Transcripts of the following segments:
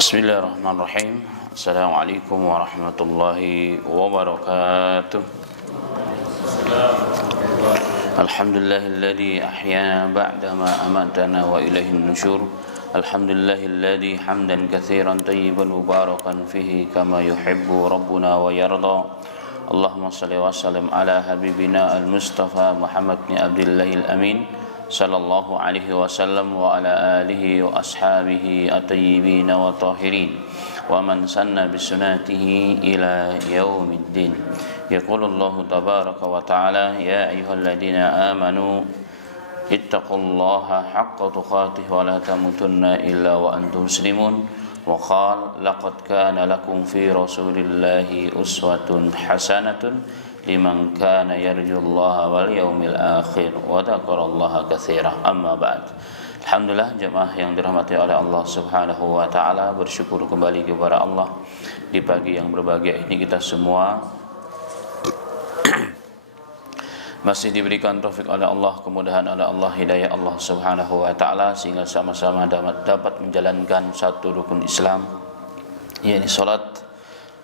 Bismillahirrahmanirrahim. Assalamualaikum warahmatullahi wabarakatuh. Alhamdulillahilladzi ahyana ba'dama amatana wa ilaihin nusyur. Alhamdulillahilladzi hamdan katsiran tayyiban mubarakan fihi kama yuhibbu rabbuna wa yarda. Allahumma shalli wa sallim ala habibina al-Mustafa Muhammad bin Abdillahil Amin sallallahu alaihi wasallam wa ala alihi wa ashabihi at-tayyibin wa tahirin wa man sanna bisunatihi ila yaumiddin. Yaqulu Allah tabaraka wa ta'ala ya ayyuhalladzina amanu ittaqullaha haqqa tuqatih wa la tamutunna illa wa antum muslimun wa qala laqad kana lakum fi rasulillahi uswatun hasanatun liman kana yarjullaha wal yaumil akhir wa dzakarallaha katsira. Amma ba'd. Alhamdulillah jemaah yang dirahmati oleh Allah Subhanahu wa taala, bersyukur kembali kepada Allah di pagi yang berbahagia ini kita semua masih diberikan taufik oleh Allah, kemudahan oleh Allah, hidayah Allah Subhanahu wa taala sehingga sama-sama dapat menjalankan satu rukun Islam, yakni salat,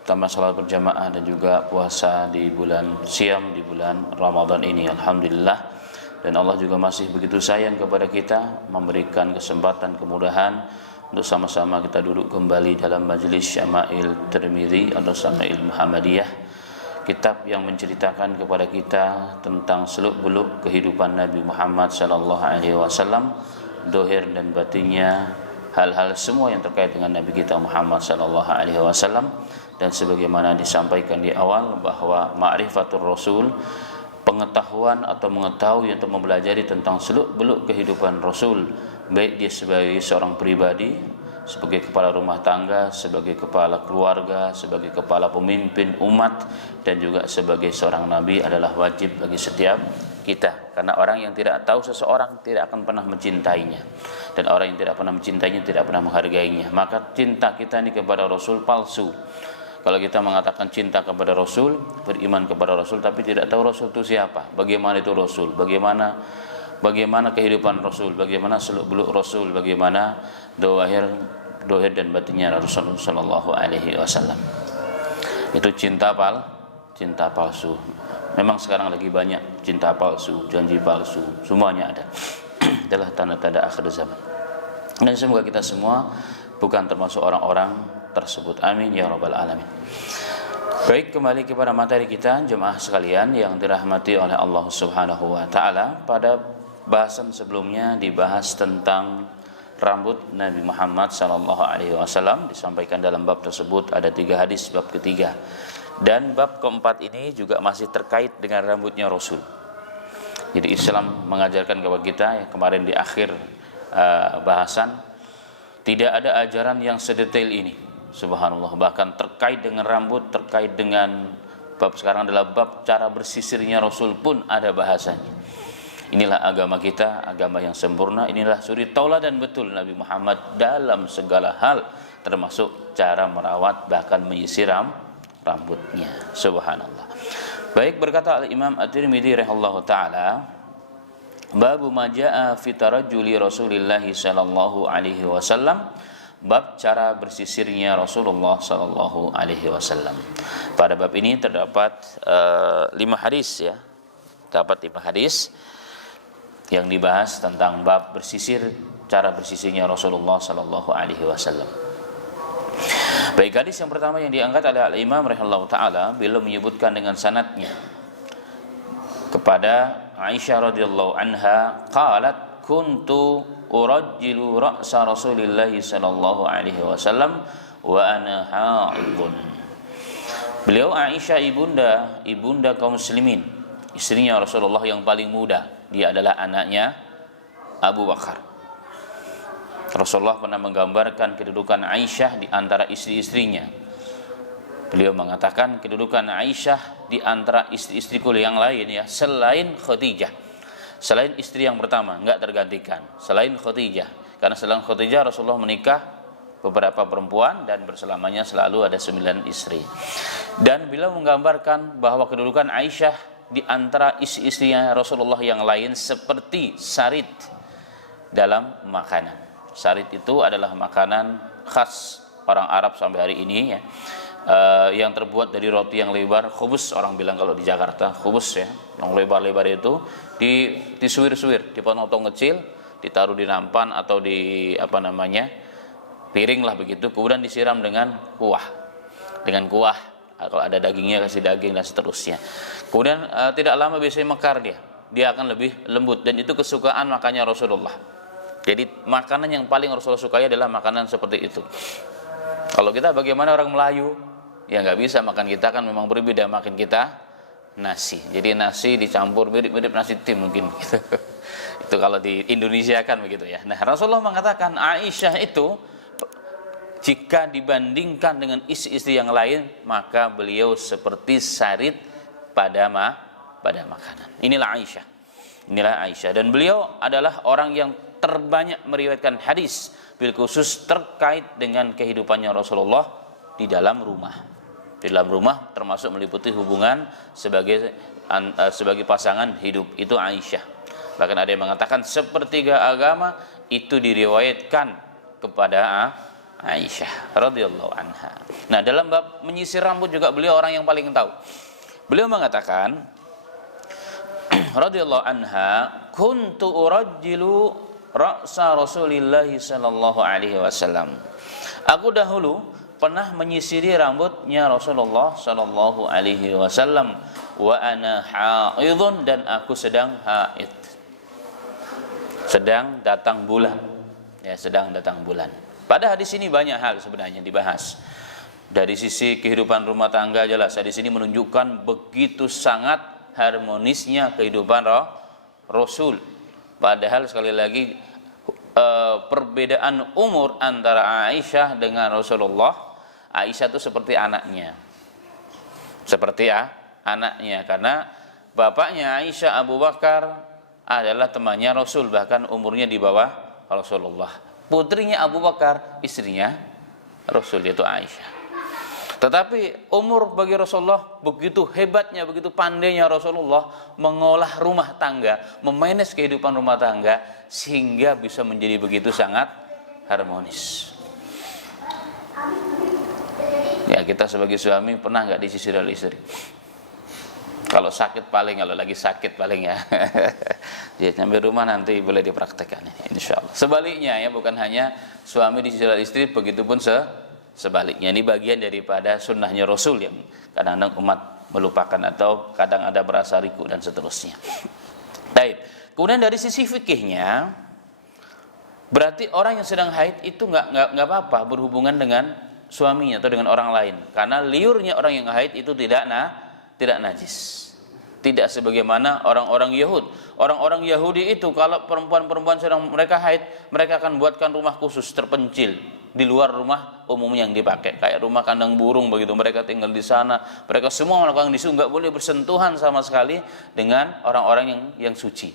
tambah salat berjamaah dan juga puasa di bulan Syam, di bulan Ramadan ini. Alhamdulillah. Dan Allah juga masih begitu sayang kepada kita, memberikan kesempatan, kemudahan untuk sama-sama kita duduk kembali dalam majelis Syama'il Tirmidzi atau Syama'il Muhammadiyah, kitab yang menceritakan kepada kita tentang seluk-beluk kehidupan Nabi Muhammad sallallahu alaihi wasallam, dohir dan batinnya, hal-hal semua yang terkait dengan Nabi kita Muhammad sallallahu alaihi wasallam. Dan sebagaimana disampaikan di awal bahwa ma'rifatul Rasul, pengetahuan atau mengetahui atau mempelajari tentang seluk-beluk kehidupan Rasul, baik dia sebagai seorang pribadi, sebagai kepala rumah tangga, sebagai kepala keluarga, sebagai kepala pemimpin umat, dan juga sebagai seorang nabi adalah wajib bagi setiap kita. Karena orang yang tidak tahu seseorang tidak akan pernah mencintainya, dan orang yang tidak pernah mencintainya tidak pernah menghargainya. Maka cinta kita ini kepada Rasul palsu. Kalau kita mengatakan cinta kepada Rasul, beriman kepada Rasul, tapi tidak tahu Rasul itu siapa, bagaimana itu Rasul, bagaimana kehidupan Rasul, bagaimana seluk-beluk Rasul, bagaimana dohir dan batinnya Rasulullah sallallahu alaihi wasallam. Itu cinta palsu. Memang sekarang lagi banyak cinta palsu, janji palsu, semuanya ada. Adalah tanda-tanda akhir zaman. Dan semoga kita semua bukan termasuk orang-orang tersebut. Amin ya rabbal alamin. Baik, kembali kepada materi kita jemaah sekalian yang dirahmati oleh Allah Subhanahu wa taala. Pada bahasan sebelumnya dibahas tentang rambut Nabi Muhammad sallallahu alaihi wasallam. Disampaikan dalam bab tersebut ada 3 hadis, bab ketiga. Dan bab keempat ini juga masih terkait dengan rambutnya Rasul. Jadi Islam mengajarkan kepada kita, yang kemarin di akhir bahasan, tidak ada ajaran yang sedetail ini. Subhanallah, bahkan terkait dengan rambut, terkait dengan bab sekarang adalah bab cara bersisirnya Rasul pun ada bahasanya. Inilah agama kita, agama yang sempurna. Inilah suri tauladan betul Nabi Muhammad dalam segala hal, termasuk cara merawat bahkan menyisir rambutnya. Subhanallah. Baik, berkata Al-Imam At-Tirmidzi rahimahullahu taala, babu ma jaa fi tarajjuli Rasulillah sallallahu alaihi wasallam, bab cara bersisirnya Rasulullah sallallahu alaihi wasallam. Pada bab ini terdapat 5 hadis ya. Terdapat 5 hadis yang dibahas tentang bab bersisir, cara bersisirnya Rasulullah sallallahu alaihi wasallam. Baik, hadis yang pertama yang diangkat oleh Al-Imam rahimahullahu taala, beliau menyebutkan dengan sanadnya kepada Aisyah radhiyallahu anha, qalat kuntu urajjilu ra'sa Rasulillah sallallahu alaihi wasallam wa ana haidun. Beliau Aisyah ibunda kaum muslimin, istrinya Rasulullah yang paling muda. Dia adalah anaknya Abu Bakar. Rasulullah pernah menggambarkan kedudukan Aisyah di antara istri-istrinya. Beliau mengatakan kedudukan Aisyah di antara istri-istriku yang lain ya, selain Khadijah. Selain istri yang pertama, enggak tergantikan. Selain Khadijah, karena selain Khadijah Rasulullah menikah beberapa perempuan dan berselamanya selalu ada 9 istri. Dan beliau menggambarkan bahwa kedudukan Aisyah di antara istri-istrinya Rasulullah yang lain seperti sarit dalam makanan. Sarit itu adalah makanan khas orang Arab sampai hari ini ya, yang terbuat dari roti yang lebar, khubus orang bilang kalau di Jakarta, khubus ya, yang lebar-lebar itu disuir-suir, dipotong-potong kecil, ditaruh di nampan atau di piring lah begitu, kemudian disiram dengan kuah, kalau ada dagingnya kasih daging dan seterusnya. Kemudian tidak lama biasanya mekar dia akan lebih lembut, dan itu kesukaan makannya Rasulullah. Jadi makanan yang paling Rasulullah sukai adalah makanan seperti itu. Kalau kita bagaimana orang Melayu, ya nggak bisa makan, kita kan memang berbeda, makan kita nasi. Jadi nasi dicampur mirip-mirip nasi tim mungkin gitu. Itu kalau di Indonesia kan begitu ya. Nah, Rasulullah mengatakan Aisyah itu jika dibandingkan dengan istri-istri yang lain, maka beliau seperti sarit pada makanan. Inilah Aisyah. Dan beliau adalah orang yang terbanyak meriwayatkan hadis bil khusus terkait dengan kehidupannya Rasulullah di dalam rumah. Di dalam rumah termasuk meliputi hubungan sebagai pasangan hidup, itu Aisyah. Bahkan ada yang mengatakan sepertiga agama itu diriwayatkan kepada Aisyah radhiyallahu anha. Nah, dalam bab menyisir rambut juga beliau orang yang paling tahu. Beliau mengatakan radhiyallahu anha, kuntu urajjilu ra'sa Rasulillah sallallahu alaihi wasallam. Aku dahulu pernah menyisiri rambutnya Rasulullah sallallahu alaihi wasallam wa ana haidun, dan aku sedang haid. Sedang datang bulan. Ya, sedang datang bulan. Pada hadis ini banyak hal sebenarnya dibahas. Dari sisi kehidupan rumah tangga jelas di sini menunjukkan begitu sangat harmonisnya kehidupan Rasul. Padahal sekali lagi perbedaan umur antara Aisyah dengan Rasulullah. Aisyah itu seperti anaknya. Karena bapaknya Aisyah, Abu Bakar, adalah temannya Rasul, bahkan umurnya di bawah Rasulullah. Putrinya Abu Bakar, istrinya Rasul, yaitu Aisyah. Tetapi umur bagi Rasulullah, begitu hebatnya, begitu pandainya Rasulullah mengolah rumah tangga, memanage kehidupan rumah tangga, sehingga bisa menjadi begitu sangat harmonis. Ya, kita sebagai suami pernah nggak disisir oleh istri? Kalau lagi sakit paling ya. Dia sampai rumah nanti boleh dipraktekkan, insya Allah. Sebaliknya ya, bukan hanya suami disisir oleh istri, begitupun sebaliknya. Ini bagian daripada sunnahnya Rasul yang kadang-kadang umat melupakan atau kadang ada berasa riku dan seterusnya. Baik. Kemudian dari sisi fikihnya, berarti orang yang sedang haid itu nggak apa-apa berhubungan dengan suaminya atau dengan orang lain, karena liurnya orang yang haid itu tidak najis. Tidak sebagaimana orang-orang Yahudi. Orang-orang Yahudi itu kalau perempuan-perempuan sedang mereka haid, mereka akan buatkan rumah khusus terpencil di luar rumah umum yang dipakai, kayak rumah kandang burung begitu. Mereka tinggal di sana, mereka semua melakukan di situ, nggak boleh bersentuhan sama sekali dengan orang-orang yang suci.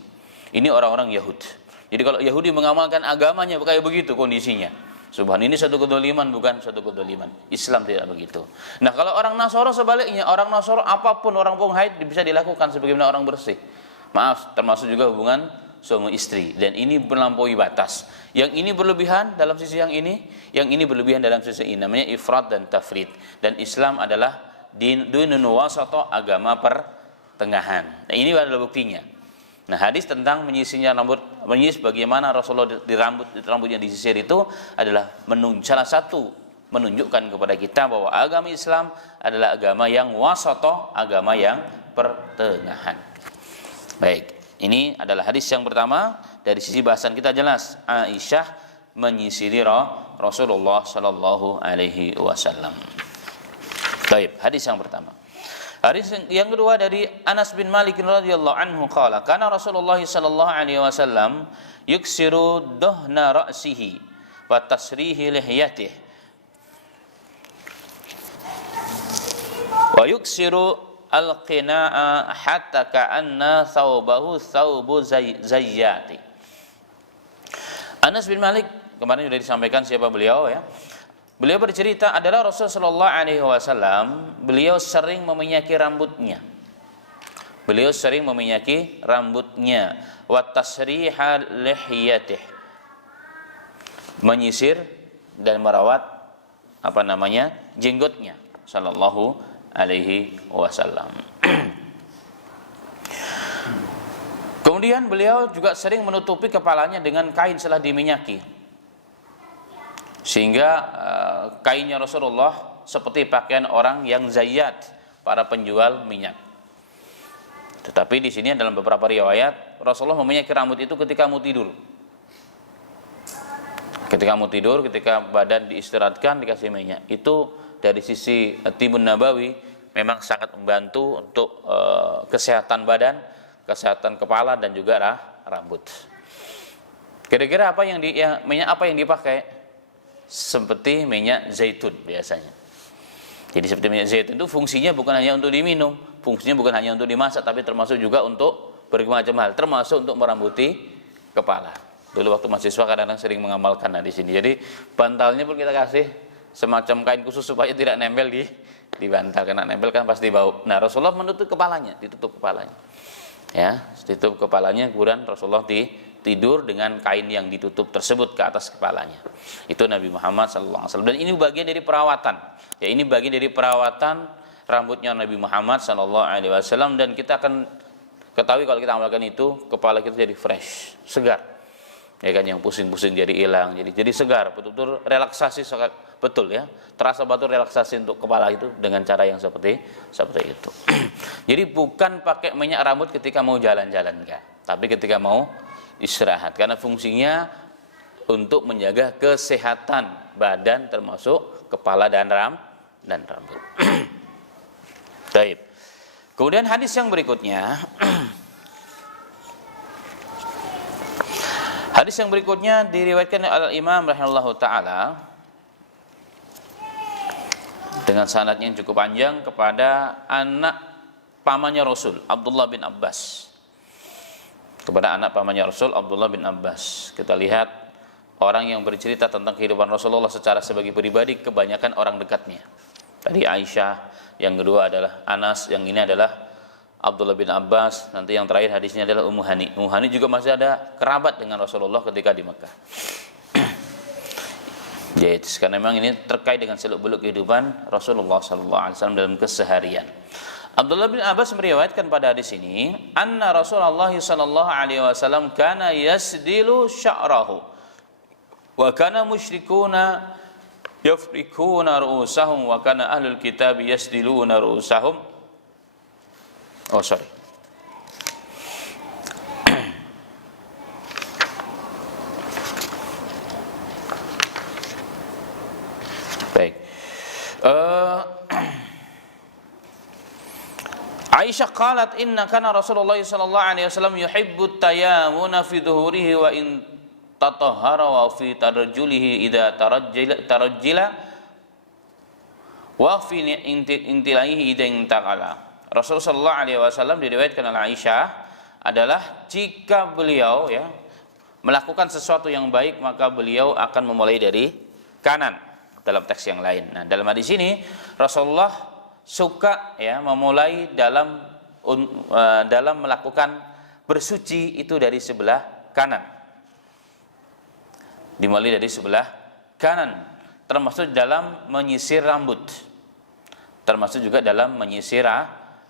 Ini orang-orang Yahudi. Jadi kalau Yahudi mengamalkan agamanya kayak begitu kondisinya. Subhan, ini satu kedoliman, bukan satu kedoliman. Islam tidak begitu. Nah, kalau orang Nasoro sebaliknya, orang Nasoro apapun orang pun haid bisa dilakukan sebagaimana orang bersih. Maaf, termasuk juga hubungan suami istri, dan ini melampaui batas. Yang ini berlebihan dalam sisi yang ini berlebihan dalam sisi ini. Namanya ifrat dan tafrid. Dan Islam adalah dinun wasata, agama pertengahan. Nah, ini adalah buktinya. Nah, hadis tentang menyisirnya rambut, bagaimana Rasulullah rambutnya disisir itu adalah salah satu menunjukkan kepada kita bahwa agama Islam adalah agama yang wasata, agama yang pertengahan. Baik, ini adalah hadis yang pertama. Dari sisi bahasan kita jelas, Aisyah menyisiri Rasulullah sallallahu alaihi wasallam. Baik, hadis yang pertama. Hadis yang kedua dari Anas bin Malik radhiyallahu anhu qala, kana Rasulullah sallallahu alaihi wasallam yuksiru duhna ra'sihi wa tasrihi lihyatihi wa yuksiru al-qina'a hatta ka'anna thawbahu thawbu zayyati. Anas bin Malik, kemarin sudah disampaikan siapa beliau ya. Beliau bercerita adalah Rasulullah SAW, beliau sering meminyaki rambutnya. Wa tasriha lihiyatih, menyisir dan merawat jenggotnya sallallahu alaihi wasallam. Kemudian beliau juga sering menutupi kepalanya dengan kain setelah diminyaki, sehingga kainnya Rasulullah seperti pakaian orang yang zayyat, para penjual minyak. Tetapi di sini dalam beberapa riwayat Rasulullah meminyaki rambut itu ketika mau tidur. Ketika mau tidur, ketika badan diistirahatkan dikasih minyak. Itu dari sisi Tibbun Nabawi memang sangat membantu untuk kesehatan badan, kesehatan kepala dan juga rambut. Kira-kira minyak apa yang dipakai? Seperti minyak zaitun biasanya. Jadi seperti minyak zaitun itu fungsinya bukan hanya untuk diminum, fungsinya bukan hanya untuk dimasak, tapi termasuk juga untuk berbagai macam hal, termasuk untuk merambuti kepala. Dulu waktu mahasiswa kadang-kadang sering mengamalkan di sini. Jadi bantalnya pun kita kasih semacam kain khusus supaya tidak nempel di bantal, karena nempel kan pasti bau. Nah, Rasulullah ditutup kepalanya. Ya, ditutup kepalanya, kemudian Rasulullah tidur dengan kain yang ditutup tersebut ke atas kepalanya. Itu Nabi Muhammad SAW. Dan ini bagian dari perawatan. Ya, ini bagian dari perawatan rambutnya Nabi Muhammad SAW, dan kita akan ketahui kalau kita amalkan itu, kepala kita jadi fresh, segar. Ya kan, yang pusing-pusing jadi hilang, jadi segar, betul-betul relaksasi betul ya. Terasa betul relaksasi untuk kepala itu dengan cara yang seperti itu. Jadi bukan pakai minyak rambut ketika mau jalan-jalan enggak, tapi ketika mau istirahat, karena fungsinya untuk menjaga kesehatan badan termasuk kepala dan rambut. Baik. Kemudian hadis yang berikutnya hadis yang berikutnya diriwayatkan oleh Imam rahimahullahu taala dengan sanadnya yang cukup panjang kepada anak pamannya Rasul, Abdullah bin Abbas. Kepada anak pamannya Rasul, Abdullah bin Abbas. Kita lihat orang yang bercerita tentang kehidupan Rasulullah secara sebagai pribadi kebanyakan orang dekatnya. Tadi Aisyah, yang kedua adalah Anas, yang ini adalah Abdullah bin Abbas, nanti yang terakhir hadisnya adalah Ummu Hani. Ummu Hani juga masih ada kerabat dengan Rasulullah ketika di Mekah. Jadi, karena memang ini terkait dengan seluk-beluk kehidupan Rasulullah SAW dalam keseharian. Abdullah bin Abbas meriwayatkan pada hadis ini, anna Rasulullah SAW kana yasdilu sya'rahu wa kana musyrikuna yafrikuna ru'usahum wa kana ahlul kitab yasdiluna ru'usahum. Oh sorry. Baik. Aisyah qalat inna kana Rasulullah sallallahu alaihi wasallam yuhibbu tayammuna fi dhuhurihi wa in tatahhara wa fi tarjulihi idza tarajjala wa fi intilaihi idza intaqala. Rasulullah sallallahu alaihi wasallam diriwayatkan oleh Aisyah adalah jika beliau ya melakukan sesuatu yang baik maka beliau akan memulai dari kanan dalam teks yang lain. Nah, dalam hadis ini Rasulullah suka ya memulai dalam melakukan bersuci itu dari sebelah kanan. Dimulai dari sebelah kanan, termasuk dalam menyisir rambut. Termasuk juga dalam menyisir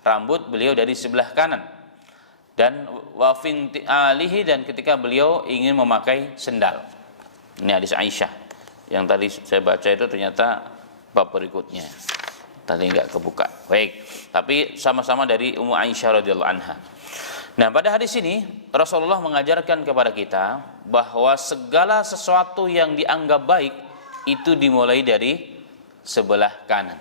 rambut beliau dari sebelah kanan. Dan wa finti alihi, dan ketika beliau ingin memakai sendal. Ini hadis Aisyah. Yang tadi saya baca itu ternyata bab berikutnya. Tadi enggak kebuka. Baik, tapi sama-sama dari Ummu Aisyah radhiyallahu anha. Nah, pada hadis ini Rasulullah mengajarkan kepada kita bahwa segala sesuatu yang dianggap baik itu dimulai dari sebelah kanan.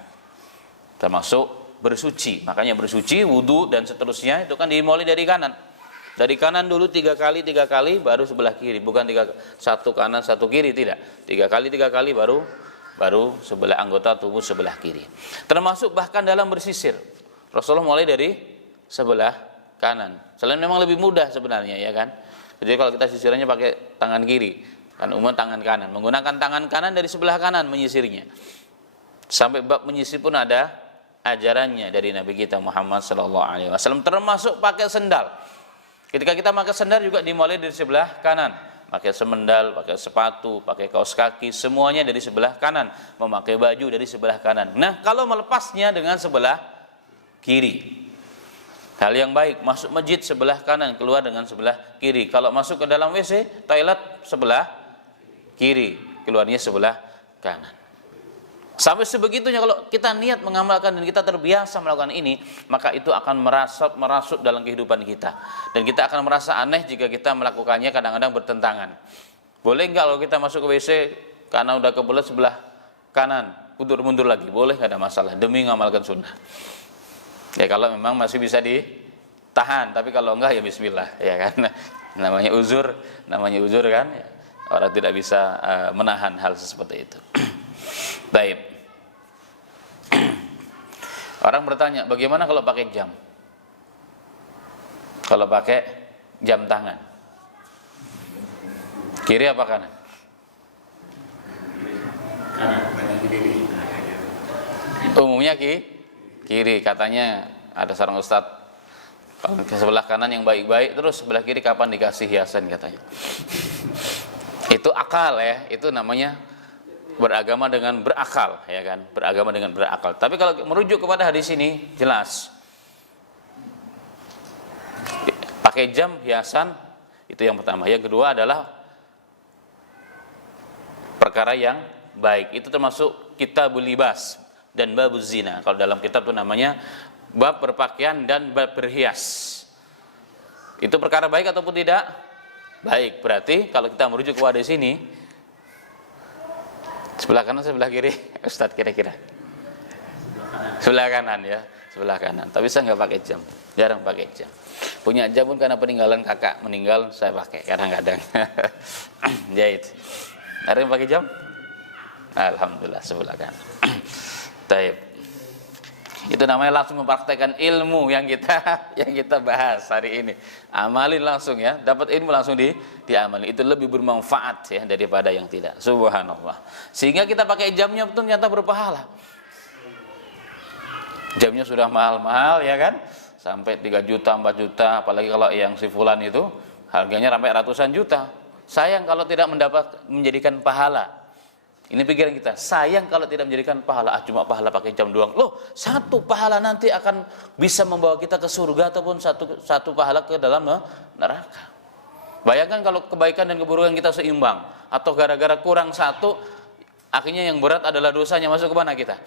Termasuk bersuci. Makanya bersuci, wudu dan seterusnya itu kan dimulai dari kanan. Dari kanan dulu 3 kali baru sebelah kiri, bukan 1 kanan 1 kiri, tidak. 3 kali baru sebelah anggota tubuh sebelah kiri. Termasuk bahkan dalam bersisir. Rasulullah mulai dari sebelah kanan. Selain memang lebih mudah sebenarnya ya kan. Jadi kalau kita sisirannya pakai tangan kiri, kan umum tangan kanan. Menggunakan tangan kanan dari sebelah kanan menyisirnya. Sampai bab menyisir pun ada ajarannya dari Nabi kita Muhammad SAW, termasuk pakai sendal. Ketika kita pakai sendal juga dimulai dari sebelah kanan. pakai semendal, pakai sepatu, pakai kaos kaki, semuanya dari sebelah kanan, memakai baju dari sebelah kanan. Nah, kalau melepasnya dengan sebelah kiri, hal yang baik. Masuk masjid sebelah kanan, keluar dengan sebelah kiri. Kalau masuk ke dalam WC, toilet sebelah kiri, keluarnya sebelah kanan. Sampai sebegitunya kalau kita niat mengamalkan dan kita terbiasa melakukan ini, maka itu akan merasuk dalam kehidupan kita. Dan kita akan merasa aneh jika kita melakukannya kadang-kadang bertentangan. Boleh enggak kalau kita masuk ke WC karena udah kebelet sebelah kanan, mundur lagi? Boleh, enggak ada masalah, demi mengamalkan sunnah. Ya kalau memang masih bisa ditahan, tapi kalau enggak ya bismillah, ya kan. Namanya uzur kan. Orang tidak bisa menahan hal seperti itu. Baik. Orang bertanya, bagaimana kalau pakai jam? Kalau pakai jam tangan, kiri apa kanan? Umumnya kiri. Katanya ada seorang ustadz, kalau ke sebelah kanan yang baik-baik, terus sebelah kiri kapan dikasih hiasan katanya. Itu akal ya, itu namanya beragama dengan berakal, ya kan? Beragama dengan berakal. Tapi kalau merujuk kepada hadis ini jelas. Pakai jam hiasan itu yang pertama. Yang kedua adalah perkara yang baik. Itu termasuk kitabul libas dan babuz zina. Kalau dalam kitab itu namanya bab berpakaian dan bab berhias. Itu perkara baik ataupun tidak? Baik. Berarti kalau kita merujuk kepada hadis ini, sebelah kanan, sebelah kiri, Ustadz kira-kira? Sebelah kanan ya, sebelah kanan. Tapi saya nggak pakai jam, jarang pakai jam. Punya jam pun karena peninggalan kakak meninggal, saya pakai kadang-kadang. Jahit. Ada yang pakai jam? Alhamdulillah sebelah kanan. Taib. Itu namanya langsung mempraktekkan ilmu yang kita bahas hari ini. Amalin langsung ya, dapat ilmu langsung diamali. Itu lebih bermanfaat ya daripada yang tidak. Subhanallah. Sehingga kita pakai jamnya betul ternyata berpahala. Jamnya sudah mahal-mahal ya kan? Sampai 3 juta, 4 juta, apalagi kalau yang si fulan itu harganya sampai ratusan juta. Sayang kalau tidak menjadikan pahala. Ini pikiran kita, sayang kalau tidak menjadikan pahala, cuma pahala pakai jam doang. Loh, satu pahala nanti akan bisa membawa kita ke surga ataupun satu pahala ke dalam neraka. Bayangkan kalau kebaikan dan keburukan kita seimbang, atau gara-gara kurang satu, akhirnya yang berat adalah dosanya, masuk ke mana kita?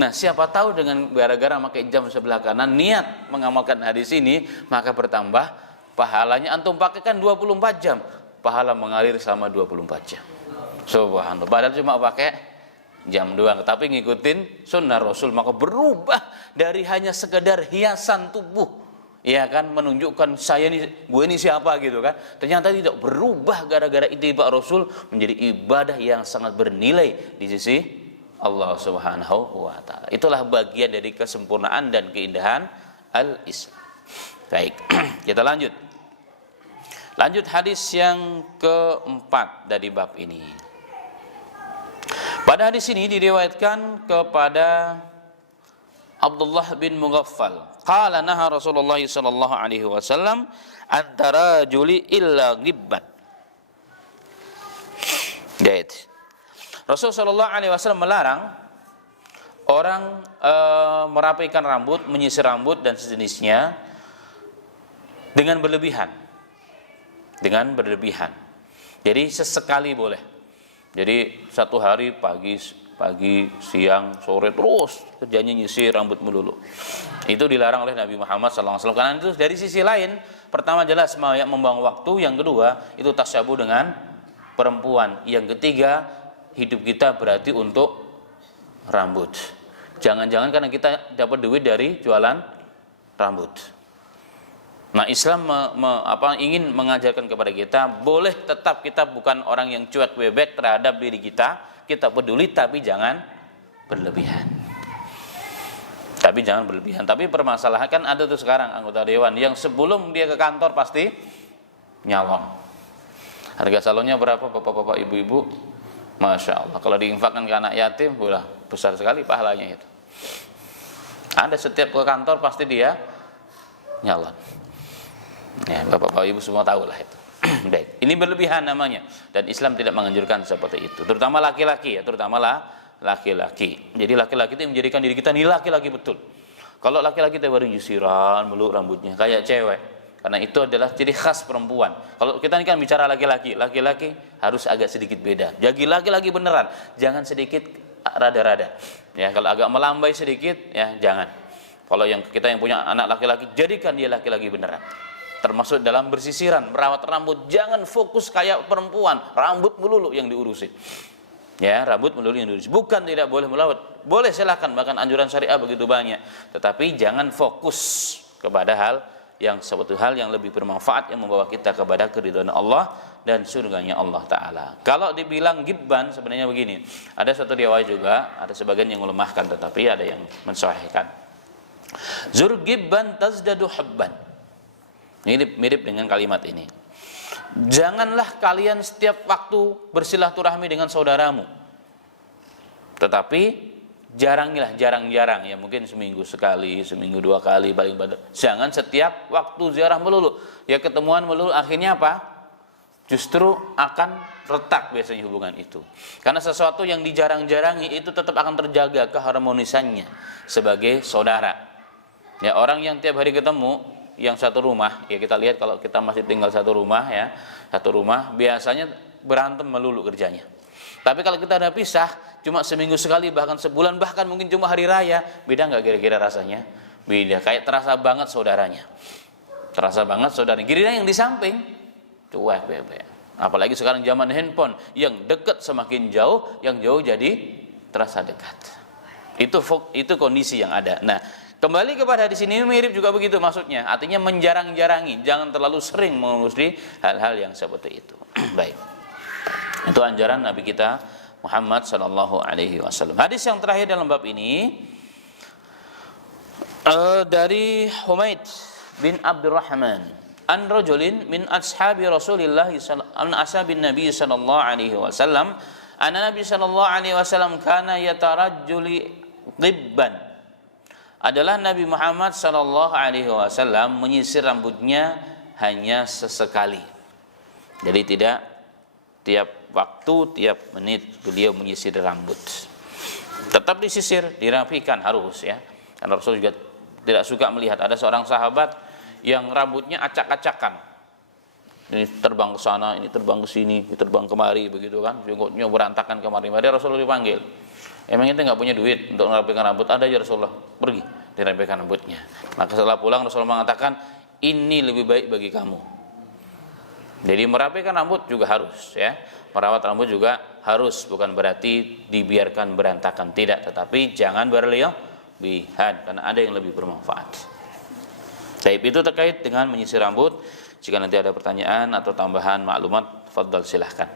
Nah, siapa tahu dengan gara-gara pakai jam sebelah kanan, niat mengamalkan hadis ini, maka bertambah pahalanya. Antum pakaikan 24 jam, pahala mengalir selama 24 jam. Subhanallah. Padahal cuma pakai jam doang, tapi ngikutin sunnah Rasul, maka berubah dari hanya sekedar hiasan tubuh, ya kan, menunjukkan gue ini siapa gitu kan. Ternyata tidak, berubah gara-gara ittiba Rasul menjadi ibadah yang sangat bernilai di sisi Allah Subhanahu wa taala. Itulah bagian dari kesempurnaan dan keindahan al-Islam. Baik, kita lanjut hadis yang keempat dari bab ini. Pada hadis ini diriwayatkan kepada Abdullah bin Mughaffal, qala naha Rasulullah sallallahu alaihi wasallam antara juli illa ghibban. Jadi Rasul sallallahu alaihi wasallam melarang orang merapikan rambut, menyisir rambut dan sejenisnya dengan berlebihan. Jadi sesekali boleh. Jadi satu hari pagi, siang, sore terus kerjanya nyisir rambut melulu. Itu dilarang oleh Nabi Muhammad SAW. Karena itu dari sisi lain, pertama jelas membuang waktu, yang kedua itu tasyabuh dengan perempuan, yang ketiga hidup kita berarti untuk rambut. Jangan-jangan karena kita dapat duit dari jualan rambut. Nah, Islam ingin mengajarkan kepada kita, boleh tetap kita bukan orang yang cuek bebek terhadap diri kita peduli, tapi jangan berlebihan. Tapi permasalahan kan ada tuh sekarang anggota dewan yang sebelum dia ke kantor pasti nyalon. Harga salonnya berapa bapak-bapak, ibu-ibu? Masya Allah, kalau diinfakkan ke anak yatim, udah besar sekali pahalanya itu. Ada setiap ke kantor pasti dia nyalon. Ya, bapak-bapak ibu semua tahu lah itu. Baik, ini berlebihan namanya dan Islam tidak menganjurkan seperti itu. Terutama laki-laki ya, laki-laki. Jadi laki-laki itu menjadikan diri kita ini laki-laki betul. Kalau laki-laki itu baru nyusiran, meluk rambutnya kayak cewek. Karena itu adalah ciri khas perempuan. Kalau kita ini kan bicara laki-laki harus agak sedikit beda. Jadi laki-laki beneran, jangan sedikit rada-rada. Ya, kalau agak melambai sedikit ya jangan. Kalau kita yang punya anak laki-laki, jadikan dia laki-laki beneran. Termasuk dalam bersisiran, merawat rambut, jangan fokus kayak perempuan, rambut melulu yang diurusin. Ya, rambut melulu yang diurusin. Bukan tidak boleh merawat, boleh silakan, bahkan anjuran syariah begitu banyak. Tetapi jangan fokus kepada hal yang suatu hal yang lebih bermanfaat yang membawa kita kepada keridhaan Allah dan surganya Allah Ta'ala. Kalau dibilang gibban sebenarnya begini, ada satu riwayat juga, ada sebagian yang melemahkan tetapi ada yang mensahihkan. Zur gibban tazdadu hubban. Ini mirip dengan kalimat ini. Janganlah kalian setiap waktu bersilaturahmi dengan saudaramu, tetapi jarang-jarang ya, mungkin seminggu sekali, seminggu 2 kali paling banyak. Jangan setiap waktu ziarah melulu. Ya ketemuan melulu akhirnya apa? Justru akan retak biasanya hubungan itu. Karena sesuatu yang dijarang-jarangi itu tetap akan terjaga keharmonisannya sebagai saudara. Ya, orang yang tiap hari ketemu, yang satu rumah, ya kita lihat kalau kita masih tinggal satu rumah ya, satu rumah biasanya berantem melulu kerjanya. Tapi kalau kita udah pisah, cuma seminggu sekali, bahkan sebulan, bahkan mungkin cuma hari raya, beda nggak kira-kira rasanya? Beda, kayak terasa banget saudaranya. Terasa banget saudaranya. Giliran yang di samping, cuek, bebek. Apalagi sekarang zaman handphone, yang dekat semakin jauh, yang jauh jadi terasa dekat. Itu kondisi yang ada. Nah, kembali kepada di sini mirip juga begitu maksudnya. Artinya menjarang-jarangi, jangan terlalu sering mengurusi hal-hal yang seperti itu. Baik. Itu anjuran Nabi kita Muhammad sallallahu alaihi wasallam. Hadis yang terakhir dalam bab ini dari Humaid bin Abdurrahman an rajulin min ashabi Rasulillah ashabin Nabi sallallahu alaihi wasallam anna Nabi sallallahu alaihi wasallam kana yatarajjuli qibban. Adalah Nabi Muhammad sallallahu alaihi wasallam menyisir rambutnya hanya sesekali. Jadi tidak tiap waktu, tiap menit beliau menyisir rambut. Tetap disisir, dirapikan harus ya. Karena Rasul juga tidak suka melihat ada seorang sahabat yang rambutnya acak-acakan. Ini terbang ke sana, ini terbang ke sini, ini terbang kemari begitu kan. Jenggotnya berantakan kemari-mari. Rasulullah dipanggil. Emang ente nggak punya duit untuk merapikan rambut? Ada ya Rasulullah. Pergi dirapikan rambutnya. Maka setelah pulang Rasulullah mengatakan, ini lebih baik bagi kamu. Jadi merapikan rambut juga harus ya. Merawat rambut juga harus, bukan berarti dibiarkan berantakan, tidak, tetapi jangan berlebihan karena ada yang lebih bermanfaat. Baik, itu terkait dengan menyisir rambut. Jika nanti ada pertanyaan atau tambahan maklumat, fadhal silahkan.